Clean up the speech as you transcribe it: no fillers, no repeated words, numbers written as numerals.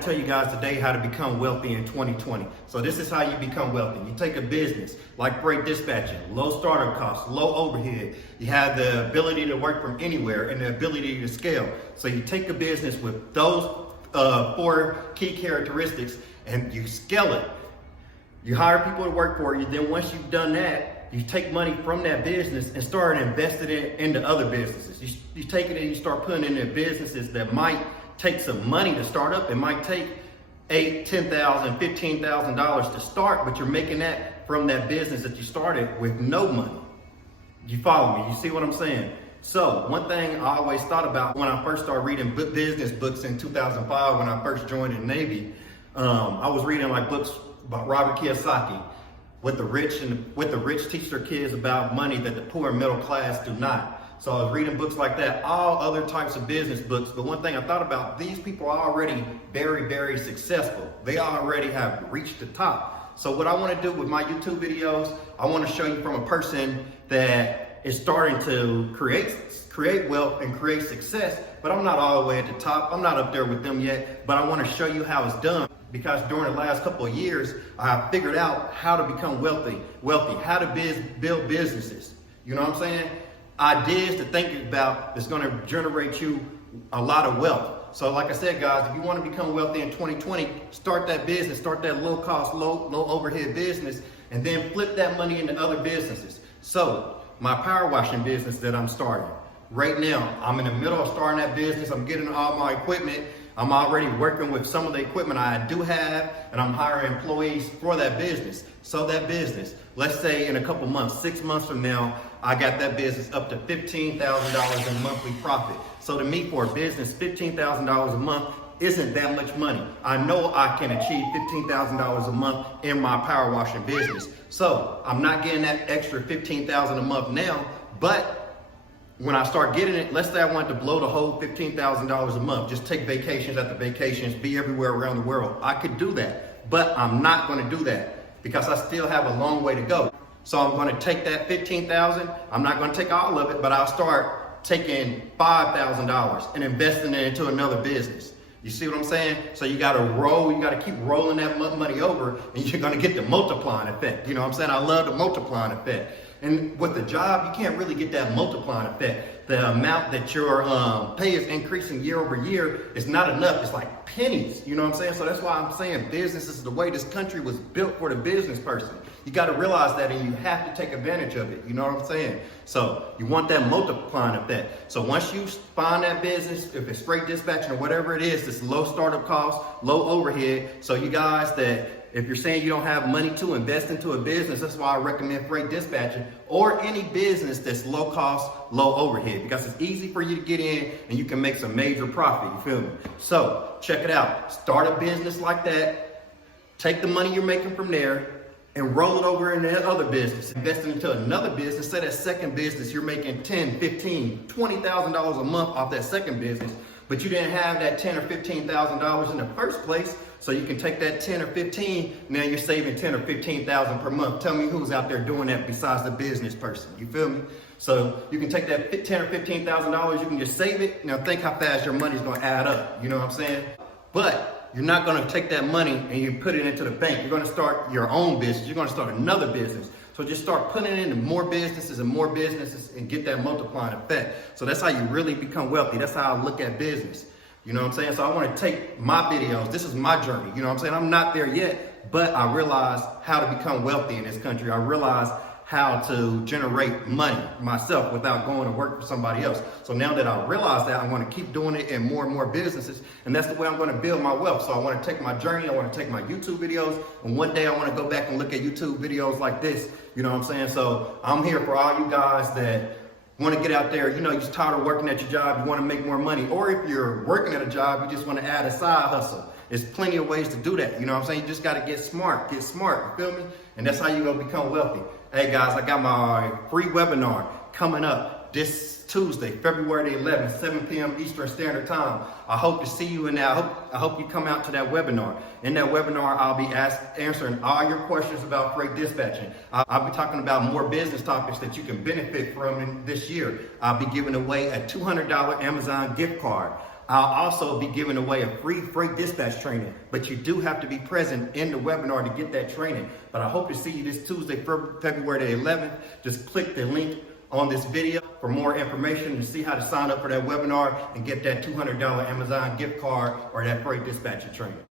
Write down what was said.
I'll tell you guys today how to become wealthy in 2020. So this is how you become wealthy. You take a business like freight dispatching, low startup costs, low overhead. You have the ability to work from anywhere and the ability to scale. So you take a business with those 4 key characteristics and you scale it. You hire people to work for you. Then once you've done that, you take money from that business and start investing it into other businesses. You take it and you start putting it in businesses that might take some money to start up. It might take $8,000, $10,000, $15,000 to start, but you're making that from that business that you started with no money. You follow me? You see what I'm saying? So one thing I always thought about when I first started reading business books in 2005, when I first joined the Navy, I was reading like books about Robert Kiyosaki, what the rich teach their kids about money that the poor and middle class do not. So I was reading books like that, all other types of business books. But one thing I thought about, these people are already very, very successful. They already have reached the top. So what I want to do with my YouTube videos, I want to show you from a person that is starting to create wealth and create success, but I'm not all the way at the top. I'm not up there with them yet, but I want to show you how it's done. Because during the last couple of years, I figured out how to become wealthy, how to build businesses. You know what I'm saying? Ideas to think about that's going to generate you a lot of wealth. So like I said, guys, if you want to become wealthy in 2020, start that business, start that low cost, low overhead business, and then flip that money into other businesses. So my power washing business that I'm starting right now, I'm in the middle of starting that business. I'm getting all my equipment. I'm already working with some of the equipment I do have, and I'm hiring employees for that business. So that business, let's say in a couple months, 6 months from now, I got that business up to $15,000 in monthly profit. So to me, for a business, $15,000 a month isn't that much money. I know I can achieve $15,000 a month in my power washing business. So I'm not getting that extra $15,000 a month now, but when I start getting it, let's say I want to blow the whole $15,000 a month, just take vacations after vacations, be everywhere around the world. I could do that, but I'm not going to do that because I still have a long way to go. So I'm going to take that $15,000. I'm not going to take all of it, but I'll start taking $5,000 and investing it into another business. You see what I'm saying? So you got to roll, you got to keep rolling that money over, and you're going to get the multiplying effect. You know what I'm saying? I love the multiplying effect. And with the job, you can't really get that multiplying effect. The amount that your pay is increasing year over year is not enough. It's like pennies, you know what I'm saying? So that's why I'm saying business is the way this country was built for the business person. You got to realize that, and you have to take advantage of it. You know what I'm saying? So you want that multiplying effect. So once you find that business, if it's freight dispatching or whatever it is, it's low startup costs, low overhead. So you guys that, if you're saying you don't have money to invest into a business, that's why I recommend freight dispatching or any business that's low cost, low overhead, because it's easy for you to get in and you can make some major profit. You feel me? So check it out. Start a business like that. Take the money you're making from there and roll it over into that other business. Invest into another business. Say that second business, you're making $10,000, $15,000, $20,000 a month off that second business, but you didn't have that $10,000 or $15,000 in the first place. So you can take that 10 or 15, now you're saving 10 or 15,000 per month. Tell me who's out there doing that besides the business person. You feel me? So you can take that 10 or $15,000, you can just save it. Now think how fast your money's gonna add up. You know what I'm saying? But you're not gonna take that money and you put it into the bank. You're gonna start your own business. You're gonna start another business. So just start putting it into more businesses and get that multiplying effect. So that's how you really become wealthy. That's how I look at business. You know what I'm saying? So I want to take my videos. This is my journey. You know what I'm saying? I'm not there yet, but I realized how to become wealthy in this country. I realized how to generate money myself without going to work for somebody else. So now that I realize that, I'm going to keep doing it in more and more businesses. And that's the way I'm going to build my wealth. So I want to take my journey. I want to take my YouTube videos. And one day I want to go back and look at YouTube videos like this. You know what I'm saying? So I'm here for all you guys that want to get out there, you know, you're tired of working at your job, you want to make more money. Or if you're working at a job, you just want to add a side hustle. There's plenty of ways to do that. You know what I'm saying? You just got to get smart, you feel me? And that's how you're going to become wealthy. Hey guys, I got my free webinar coming up this Tuesday, February the 11th, 7 p.m. Eastern Standard Time. I hope to see you in that. I hope you come out to that webinar. In that webinar, I'll be answering all your questions about freight dispatching. I'll be talking about more business topics that you can benefit from this year. I'll be giving away a $200 Amazon gift card. I'll also be giving away a free freight dispatch training, but you do have to be present in the webinar to get that training. But I hope to see you this Tuesday, February the 11th. Just click the link on this video for more information to see how to sign up for that webinar and get that $200 Amazon gift card or that freight dispatcher training.